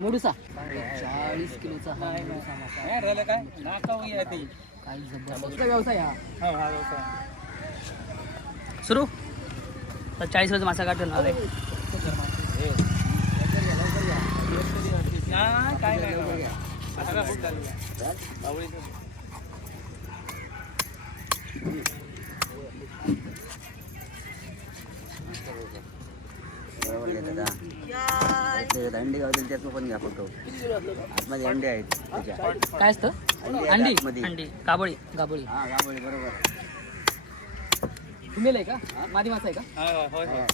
मोडूसा. चाळीस किलोचा हा मोडूसा मासा. काय नाकाऊ ती. काही जबरदस्त. व्यवसाय हा? हो हा व्यवसाय. सुरू? तर चाळीस किलोचा मासा काढून नाही काय नाही ते अंडी गावतील त्यातलं पण घ्या फोटो आतमध्ये अंडे आहेत त्याच्या. काय असतं? अंडी अंडी? अंडी. काबळी गाबोळी. हा गाबोळी बरोबर. तुम्ही आहे का? मादी मासा आहे का? हा, हो, हो, हो.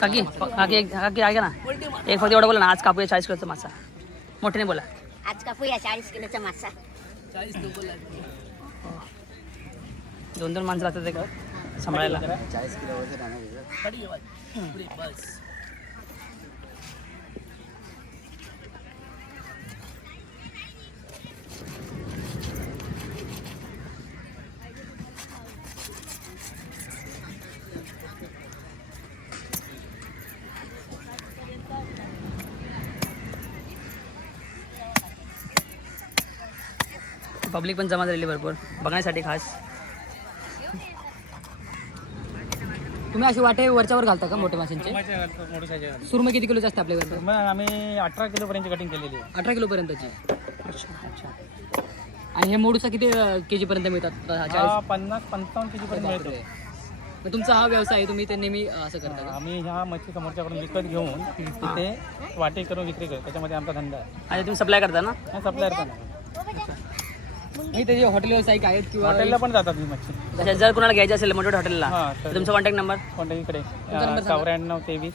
काकी काकी एक काकी ऐका ना. एक फक्त एवढं बोला ना आज कापूया चाळीस किलोचा मासा. मोठ्याने बोला. आज कापूया चाळीस किलोचा मासा. दोन दोन माणसं लागतात एक सांभाळायला. चाळीस किलो वजन बस पब्लिक पण जमा झालेली भरपूर. बघण्यासाठी खास. तुम्ही अशी वाटे वरच्यावर घालता का मोठ्या माशांचे? सुरमईचे घालतो, मोठे साईजचे घालतो. सुरमई किती किलोचे असते आपल्याकडे? मग आम्ही अठरा किलो पर्यंत कटिंग केलेली आहे. अठरा किलो पर्यंतची अच्छा. आणि हे मोडूसा किती के जी पर्यंत मिळतात? हा, हा चाळीस? पन्नास पंचावन्न केजी पर्यंत मिळतो. मग तुमचा हा व्यवसाय आहे तुम्ही ते नेहमी असं करता का? आम्ही ह्या मच्छी समोरच्याकडून विकत घेऊन तिथे वाटे करून विक्री करतो. त्याच्यामध्ये आमचा धंदा आहे. आणि तुम्ही सप्लाय करता ना? सप्लायर पण आहे नाही ते जे हॉटेल व्यावसायिक आहेत किंवा हॉटेलला पण जातात ही मच्छी. अच्छा जर कोणाला घ्यायचं असेल मोठ्या हॉटेलला हा तर तर तुमचा कॉन्टॅक्ट नंबर कोणत्या इकडे. सांगा. चौऱ्याण्णव तेवीस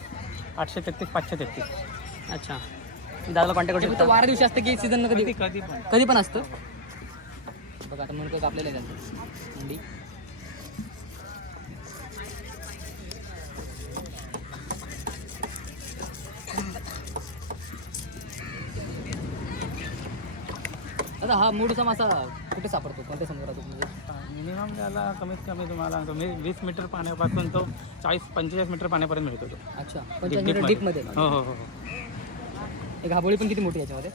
आठशे तेहतीस पाचशे तेहतीस. अच्छा. दादाला कॉन्टॅक्ट करू शकता? वारा दिवशी असतं की सीझन कधी कधी कधी पण. कधी पण असतं? बघा आता म्हणतो आपल्याला त्यांचं. आता हा मूडचा मासा कुठे सापडतो? कोणत्या समुद्रात म्हणजे मिनिमम त्याला कमीत कमी तुम्हाला तुम्ही वीस मीटर पाण्यापासून तो चाळीस पंचेचाळीस मीटर पाण्यापर्यंत मिळतो तो. अच्छा. Deep- पंचाळीस deep मीटरमध्ये. डीपमध्ये हो हो हो हो. एक हाबोळी पण किती मोठी आहे याच्यामध्ये?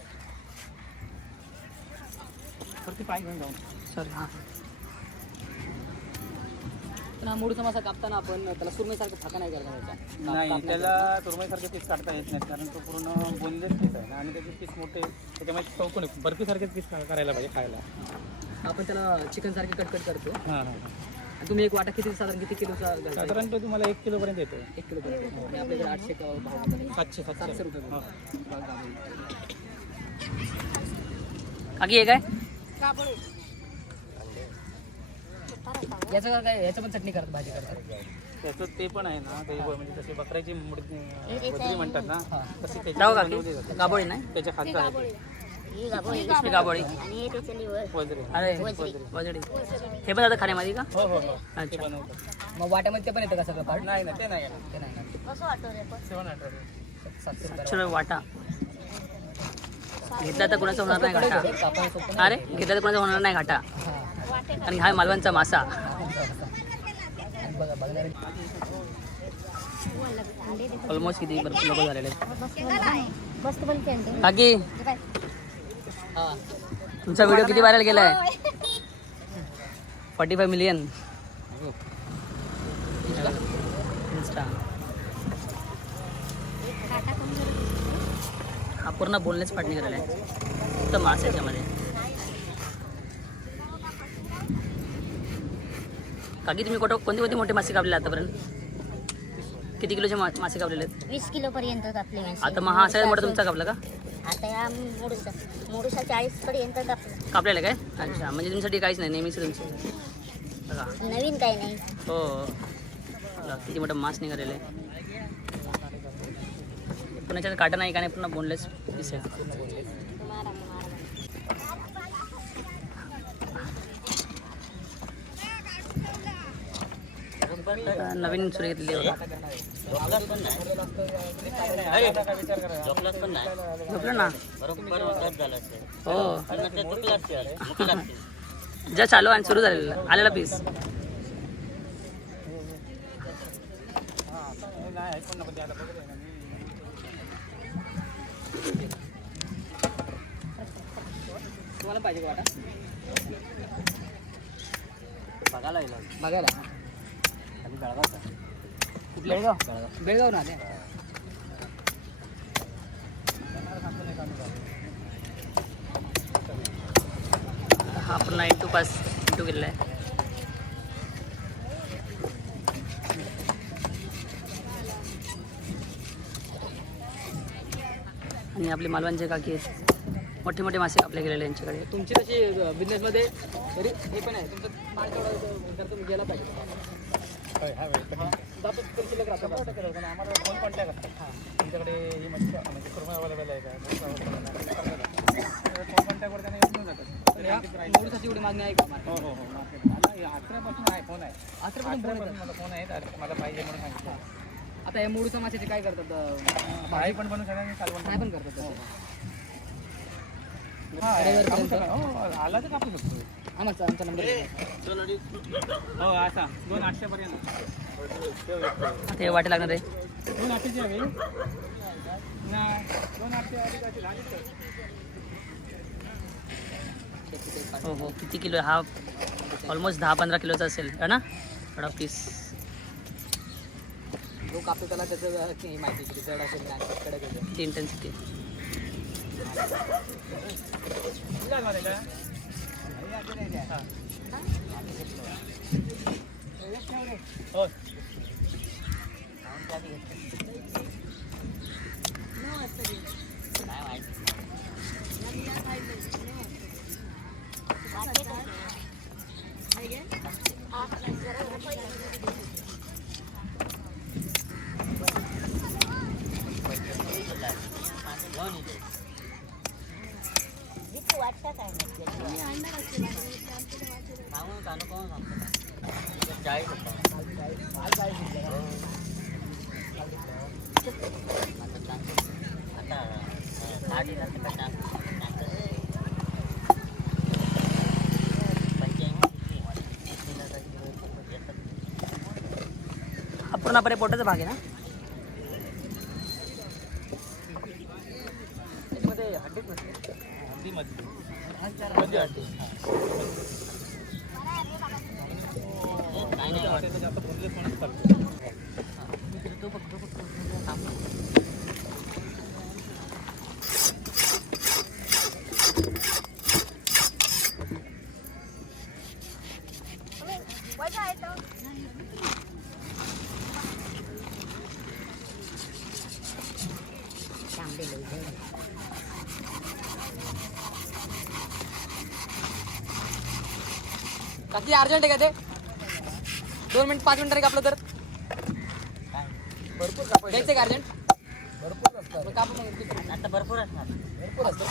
वरती पाय घेऊन जाऊन सॉरी हां. पण हा मूडचा मासा कापताना आपण त्याला सुरमईसारखं फाका नाही करणार त्याचा. नाही त्याला तुरमईसारखे पीस काढता येत नाहीत कारण तो पूर्ण बोनलेस पीस आहे ना आणि त्याचे पीस मोठे त्याच्यामध्ये चौकोनी बर्फीसारखेच पीस करायला पाहिजे खायला आपण त्याला चिकन सारखे कट कट करतो हां हां आणि तुम्ही एक वाटा किती साधारण किती किलोचा? साधारण तो तुम्हाला एक किलोपर्यंत येतो एक किलो पर्यंत आणि आपल्याकडे आठशे आहे. सातशे सातशे रुपये हो. बघा गावी. काय याचं काय याचं पण चटणी करतात भाजी करतात. त्याचं ते पण आहे ना ते म्हणजे तसे बकऱ्याची मुडकी म्हणतात ना तशी त्याची जाऊ बनवली काकी जाते. गाबोळी नाही? त्याच्या खालचं आहे ते. ही गाभोळी ही गाबोळी. आणि हे त्याच्या लिव्हर वजरी. अरे वजडी हे पण जातं खाण्यामध्ये का? हो हो हो. ते अच्छा बनवतात. मग वाट्यामध्ये ते पण येतं का सगळं पार्ट नाही ना ते नाही येणार. ते नाही ना कसं वाटतो रे पण? सेवन हंड्रेड सातशे रुपये सातशे रुपये वाटा. घेतला तर कोणाचा होणार नाही घाटा. सोपं अरे घेतला तर कोणाचा होणार नाही घाटा. हां. आणि हा मालवणचा मासा. ऑलमोस्ट किती लोक झालेले बाकी तुमचा व्हिडिओ किती व्हायरल गेलाय? फॉर्टी फाय मिलियन इंस्टा हा पूर्ण बोलणेच फाटणी करायला आहे. फक्त मास याच्यामध्ये. काकी तुम्ही कोणते कोणते कोणते मोठे मासे कापले आतापर्यंत? किती किलोचे मा मासे कापलेले आहेत? वीस किलो पर्यंत कापले मासे. आता मग हा सगळ्यात मोठा तुमचा कापला का? आता या मोडूसा मोडूसा चाळीस पर्यंत कापला. कापलेला काय? अच्छा म्हणजे तुमच्यासाठी काहीच नाही नेहमीच तुमचे. बघा. नवीन काही नाही. हो. बघा, किती मोठं मास निघालेलं आहे. पुन्हा याच्यात काटा नाही का नाही पुन्हा बोनलेस पीस आहे. नवीन सुरू बघा. झोपलं ना? हो. ज्या चालू आणि सुरू झालेलं. आलेला पीस तुम्हाला पाहिजे का वाटा? बघायला बघायला. बेळगाव बेळगाव ना हा पूर्ण इंटू पास इंटू केलेला आहे आणि आपले मालवणचे काकी आहेत मोठे मोठे मासे आपले गेलेले यांच्याकडे तुमची तशी बिझनेसमध्ये तरी हे पण आहे. तुमचं माल तेवढा तुम्ही गेला पाहिजे. जातो तिकडे शिल्लक राहतो ना. आम्हाला फोन कॉन्टॅक्ट असतात तुमच्याकडे ही मच्छी म्हणजे कुर्मा अवेलेबल आहे का फोन कॉन्टॅक्टवर त्यांना येऊन जातात? मोडूसाठी एवढी मागणी आहे का हो हो हो मार्केट आता हे अठरापासून आहे फोन आहे अठरापासून मला फोन आहे मला पाहिजे म्हणून सांगितलं आता या मोडूचा माशाचे काय करतात भाई पण बनवू शकता आणि कालवण काय पण करतात तसे? हा कडेवर कापू पर्यंत? शकता. हो आला तर कापू शकतो आमचा नंबर हो असा दोन आठशे पर्यंत आता वाटे लागणार आहे. दोन आठशेची हवी ना दोन आठशे हो हो किती किलो हा ऑलमोस्ट दहा पंधरा किलोचा असेल है ना? थोडा पीस जो कापतो त्याला त्याचं माहिती जड असेल नाही कडक असेल हा. हो जितकं वाटतं काय नाही हा पूर्णपणे पोटाचा भाग आहे ना? मध्ये काकी अर्जंट आहे का ते दोन मिनिट पाच मिनिटांनी कापलं तर भरपूर द्यायचं का अर्जंट भरपूर मग आता भरपूर असणार भरपूर असतं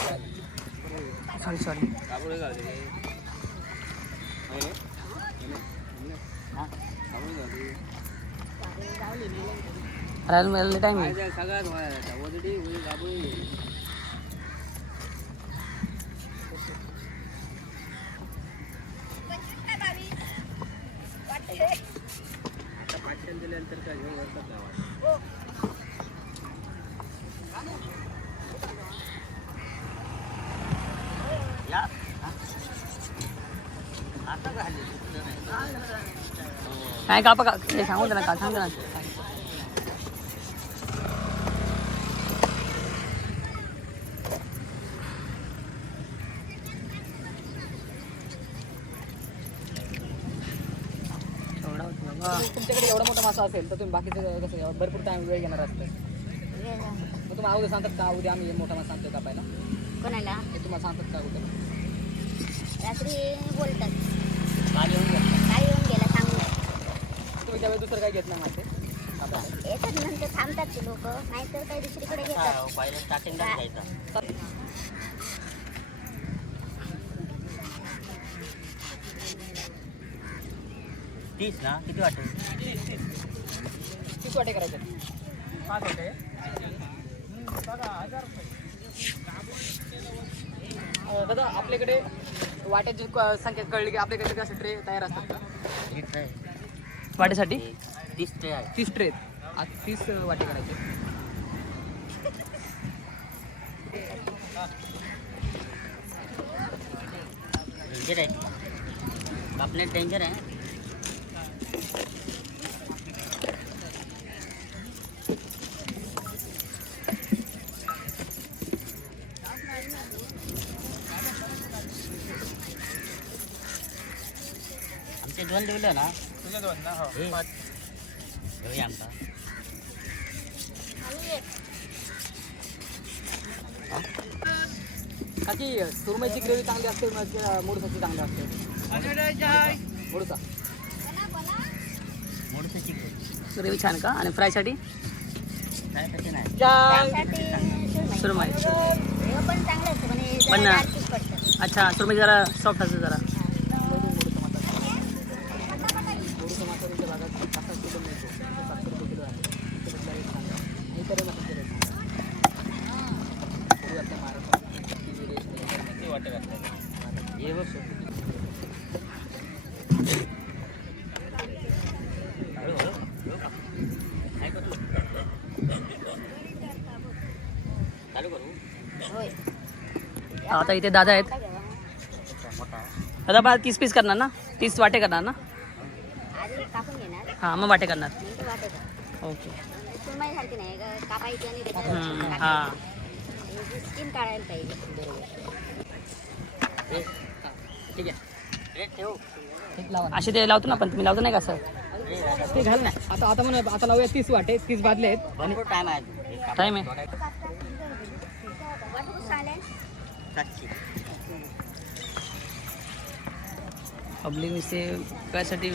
सॉरी सॉरी राहिलं टाईम आहे काय कापा का सांगू दे ना का सांग दे ना तुमच्याकडे एवढा मोठा मासा असेल तर तुम्ही बाकीचं कसं? भरपूर टाइम वेळ घेणार असतं. मग तुम्हाला अगोदर सांगतात का उद्या आम्ही मोठा मासा आणतो कापायला? कोणाला? हे तुम्हाला सांगतात का अगोदर रात्री बोलतात. काल येऊन घ्या काय येऊन गेला सांगू तुम्ही त्यावेळी दुसरं काही घेत नाही मासे? कापायला? येतात नंतर थांबतात ते लोक नाहीतर काही दुसरीकडे घेतात. तीस ना? किती वाटेल किती वाटे करायचे. पाच होते बघा हज़ार रुपये दादा आपल्याकडे वाट्याची क- संख्या कळली की आपल्याकडे ट्रे तयार असतात का? वाटेसाठी तीस ट्रे आहे तीस ट्रे. आज तीस वाटे करायचे. डेंजर आहे. आपले डेंजर आहे. दोन दिवलं ना? तुझ्या दोन ना हो. पाच. घेऊया आमचा काकी सुरमईची ग्रेव्ही चांगली असते मोडसाची चांगली असते. मोडसा. मोडसाची ग्रेव्ही. छान का? आणि फ्रायसाठी? सुरमई. पण. अच्छा सुरमई जरा सॉफ्ट असते जरा मोडसा मासा तुमच्या भागात पाच सात किलो मिळतो सातशे रुपये किलो आहे त्याच्यातला एक सांगा आणि तरी मासा किलो तरी आपल्या महाराष्ट्रात किती रेट नाही. किती वाटे घातले ये बघ चालू करू होय. आता इथे दादा आहेत. दादा मला तीस पीस करणार ना? तीस वाटे करणार ना? आधी कापून घेणार. हां मग वाटे करणार. ओके. हां. ठीक आहे. असे ते लावतो ना आपण. तुम्ही लावतो नाही का असं? ते घाल ना. आता आता म्हणा आता लावूया तीस वाटे. तीस बादले आहेत. आणि टाइम आहे टाइम आहे वाटू चालेल पब्लिक नुसते त्यासाठी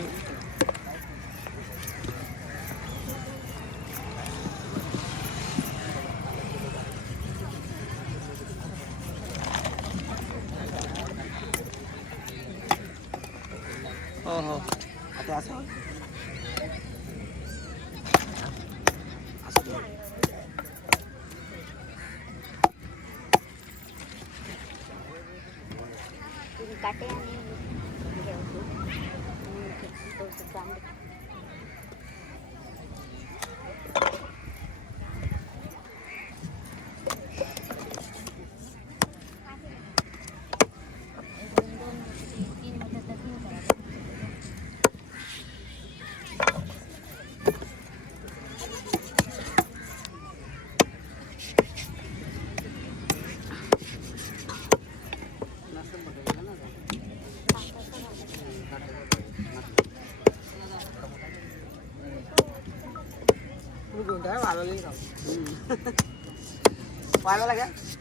¿Cuál la?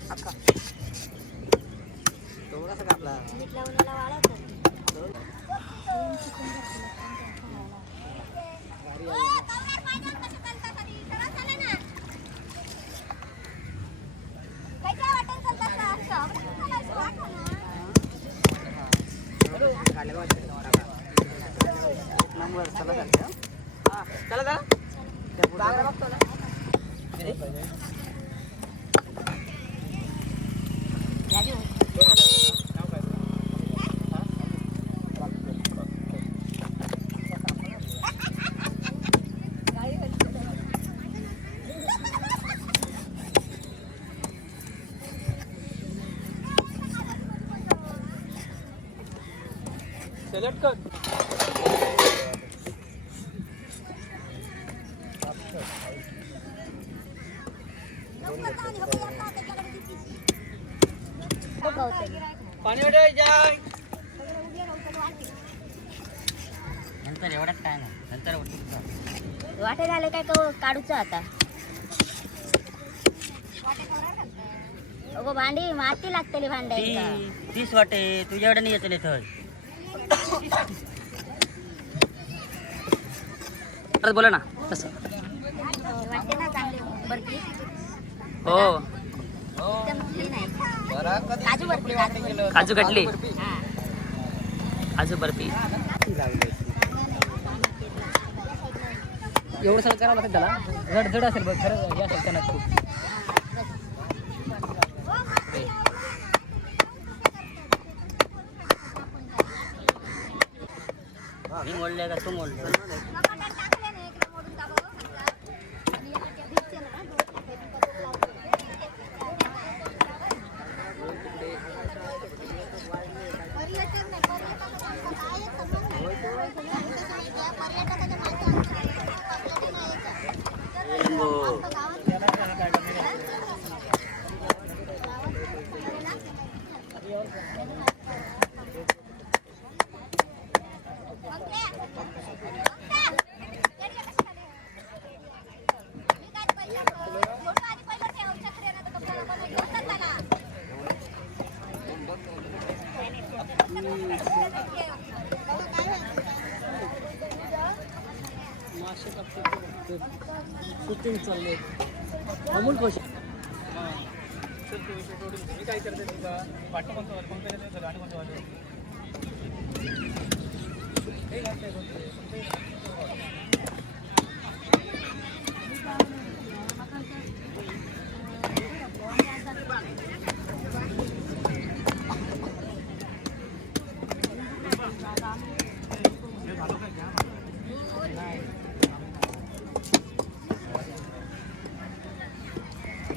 कर पाणी वाटे जाय. नंतर एवढ्यात काय नाही. नंतर उठून वाटे झाले काय कव काढूचं आता. अगो भांडी माती लागतली ती तीस वाटे तुझ्या एवढ्या नाही येतले थंय परत बोला ना तसं. हो. काजू कटली. काजू बर्फी. एवढं सगळं करावं लागतं त्याला? जड जड असेल बघ खरं हे असेल त्यांना चालले. अमोल कौशिक सर काय करते तुझा वाटतं कोणतं वाटतं कोणतं आणि कोणतं वाटतं